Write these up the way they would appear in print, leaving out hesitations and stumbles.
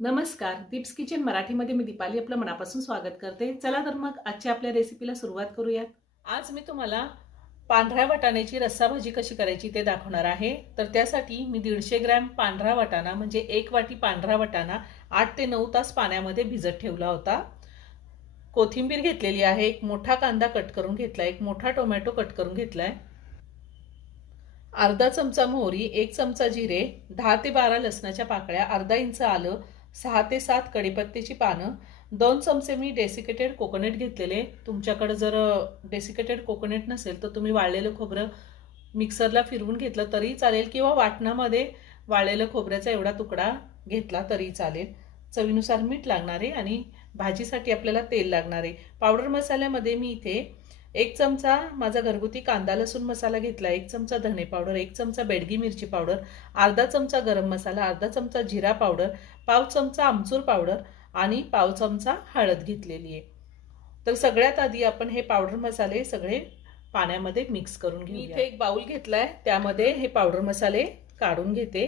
नमस्कार, दीप्स किचन मराठीमध्ये मी दीपाली आपलं मनापासून स्वागत करते। चला तर मग आजच्या आपल्या रेसिपीला सुरुवात करूयात। आज मी तुम्हाला पांढऱ्या वाटाण्याची रस्सा भाजी कशी करायची ते दाखवणार आहे। तर त्यासाठी मी 150 ग्रॅम पांढरा वाटाणा म्हणजे 1 वाटी पांढरा वाटाणा 8 ते 9 तास पाण्यामध्ये भिजत ठेवला होता। कोथिंबीर घेतलेली आहे, एक मोठा कांदा कट करून घेतलाय, एक मोठा टोमॅटो कट करून घेतलाय, अर्धा चमचा मोहरी, 1 चमचा जिरे, 10 ते 12 लसणाच्या पाकळ्या, अर्धा इंच आलं, 6 ते 7 कढीपत्त्याची पानं, 2 चमचे मी डेसिकेटेड कोकोनट घेतलेले। तुमच्याकडे जर डेसिकेटेड कोकोनट नसेल तर तुम्ही वाळलेलं खोबरं मिक्सरला फिरवून घेतलं तरी चालेल किंवा वाटणामध्ये वाळलेलं खोबऱ्याचा एवढा तुकडा घेतला तरी चालेल। चवीनुसार मीठ लागणार आहे आणि भाजीसाठी आपल्याला तेल लागणार आहे। पावडर मसाल्यामध्ये मी इथे 1 चमचा माझा घरगुती कांदा लसूण मसाला घेतला, 1 चमचा धणे पावडर, 1 चमचा बेडगी मिरची पावडर, अर्धा चमचा गरम मसाला, अर्धा चमचा जिरा पावडर, पाव चमचा आमचूर पावडर आणि पाव चमचा हळद घेतलेली आहे। तर सगळ्यात आधी आपण हे पावडर मसाले सगळे पाण्यामध्ये मिक्स करून घेऊ। इथे एक बाउल घेतलाय, त्यामध्ये हे पावडर मसाले काढून घेते।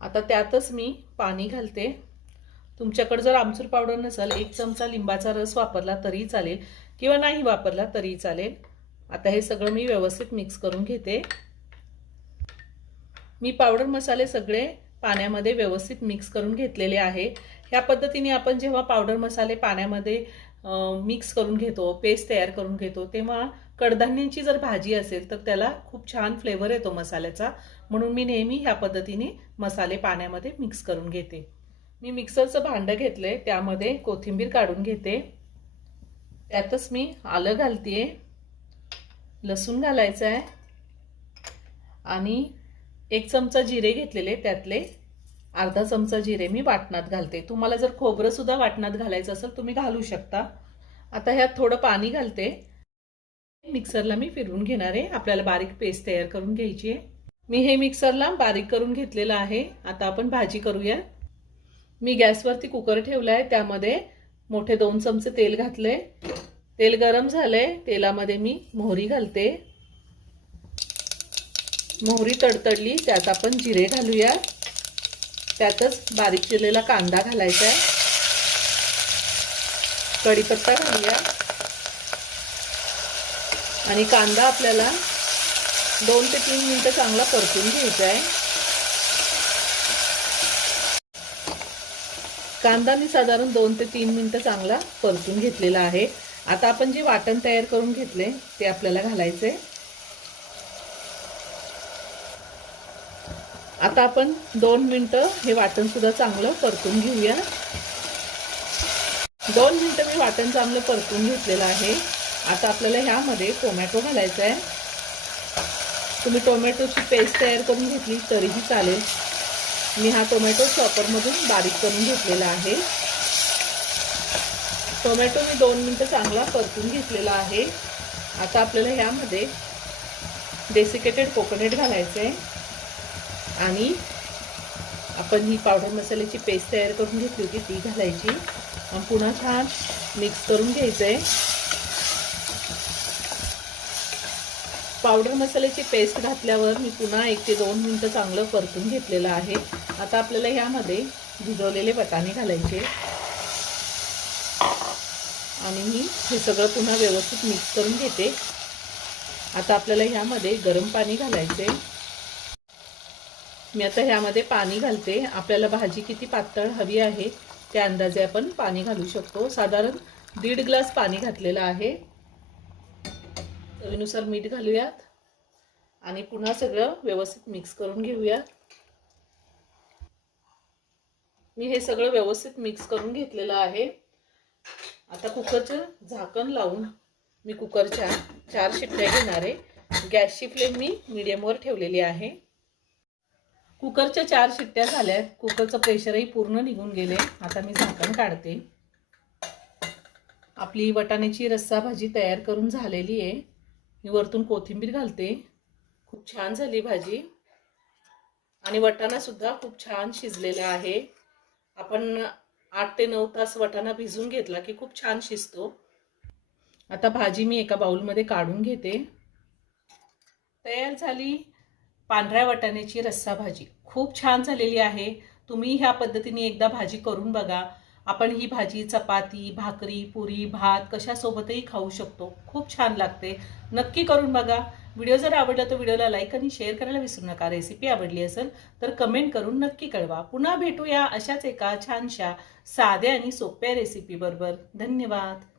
आता त्यातच मी पाणी घालते। तुमच्याकडे जर आमचूर पावडर नसेल 1 चमचा लिंबाचा रस वापरला तरी चालेल किंवा नाही वापरला तरी चालेल। आता हे सगळं मी व्यवस्थित मिक्स करून घेते। मी पावडर मसाले सगळे पाण्यामध्ये व्यवस्थित मिक्स करून घेतलेले आहे। ह्या पद्धतीने आपण जेव्हा पावडर मसाले पाण्यामध्ये मिक्स करून घेतो, पेस्ट तयार करून घेतो, तेव्हा कडधान्यांची जर भाजी असेल तर त्याला खूप छान फ्लेवर येतो मसाल्याचा। म्हणून मी नेहमी ह्या पद्धतीने मसाले पाण्यामध्ये मिक्स करून घेते। मी मिक्सरचं भांडं घेतले, त्यामध्ये कोथिंबीर काढून घेते, त्यातच मी आलं घालते, लसूण घालायचं आहे आणि 1 चमचा जिरे घेतलेले, त्यातले अर्धा चमचा जिरे मी वाटणात घालते। तुम्हाला जर खोबरं सुद्धा वाटणात घालायचं असेल तुम्ही घालू शकता। आता ह्यात थोडं पाणी घालते, मिक्सरला मी फिरवून घेणार आहे, आपल्याला बारीक पेस्ट तयार करून घ्यायची आहे। मी हे मिक्सरला बारीक करून घेतलेलं आहे। आता आपण भाजी करूया। मी गॅसवरती कुकर ठेवलाय, त्यामध्ये मोठे 2 चमचे तेल घातले, तेल गरम झाले, तेलामध्ये मी मोहरी घालते, मोहरी तडतडली त्यात आपण जिरे घालूया, त्यातच बारीक चिरलेला कांदा घालायचा आहे, कढीपत्ता घालूया आणि कांदा आपल्याला 2 ते 3 मिनिटं चांगला परतून घ्यायचा आहे। कांदा मी साधारण 2 ते 3 मिनिटं चांगला परतून घेतलेला आहे। आता आपण जे वाटण तयार करून घेतले ते आपल्याला घालायचे। आता आपण 2 मिनिटं हे वाटण सुद्धा चांगलं परतून घेऊया। 2 मिनिटं मी वाटण चांगलं परतून घेतलेलं आहे। आता आपल्याला ह्यामध्ये टोमॅटो घालायचा आहे। तुम्ही टोमॅटोची पेस्ट तयार करून घेतली तरीही चालेल। मी हा टोमॅटो चॉपरमधून बारीक करून घेतलेला आहे। टोमॅटो मी 2 मिनिटं चांगला परतून घेतलेला आहे। आता आपल्याला ह्यामध्ये डेसिकेटेड कोकोनट घालायचं आहे आणि आपण ही पावडर मसाल्याची पेस्ट तयार करून घेतली होती ती घालायची आणि पुन्हा छान मिक्स करून घ्यायचं आहे। पावडर मसाल्याची पेस्ट घातल्यावर मी पुन्हा 1 ते 2 मिनिटं चांगलं परतून घेतलेलं आहे। आता आपल्याला ह्यामध्ये भिजवलेले वाटाणे घालायचे आणि मी हे सगळं पुन्हा व्यवस्थित मिक्स करून घेते। आता आपल्याला ह्यामध्ये गरम पाणी घालायचे। मी आता ह्यामध्ये पाणी घालते। आपल्याला भाजी किती पातळ हवी आहे त्या अंदाजे आपण पाणी घालू शकतो। साधारण 1.5 ग्लास पाणी घातलेलं आहे। चवीनुसार मीठ घालूयात आणि पुन्हा सगळं व्यवस्थित मिक्स करून घेऊयात। मी हे सगळं व्यवस्थित मिक्स करून घेतलेलं आहे। आता कुकरचं झाकण लावून मी कुकरच्या 4 शिट्ट्या घेणार आहे। गॅसची फ्लेम मी मीडियमवर ठेवलेली आहे। कुकरच्या 4 शिट्ट्या झाल्यात, कुकरचं प्रेशरही पूर्ण निघून गेले। आता मी झाकण काढते। आपली वाटाण्याची रस्सा भाजी तयार करून झालेली आहे। मी वरतून कोथिंबीर घालते। खूप छान झाली भाजी आणि वाटाणा सुद्धा खूप छान शिजलेला आहे। आपण 8 ते 9 तास वाटाणा भिजून घेतला की खूप छान शिजतो। आता भाजी मी एका बाउलमध्ये काढून घेते। तयार झाली पांढऱ्या वाटाण्याची रस्सा भाजी खूप छान झालेली आहे। तुम्ही ह्या पद्धतीने एकदा भाजी करून बघा। आपण ही भाजी चपाती, भाकरी, पुरी, भात कशासोबतही खाऊ शकतो। खूप छान लागते, नक्की करून बघा। व्हिडिओ जर आवडला तर व्हिडिओला लाईक आणि शेअर करायला विसरू नका। रेसिपी आवडली असेल तर कमेंट करून नक्की कळवा। पुन्हा भेटूया अशाच एका छानशा साध्या आणि सोप्या रेसिपी बरोबर। धन्यवाद।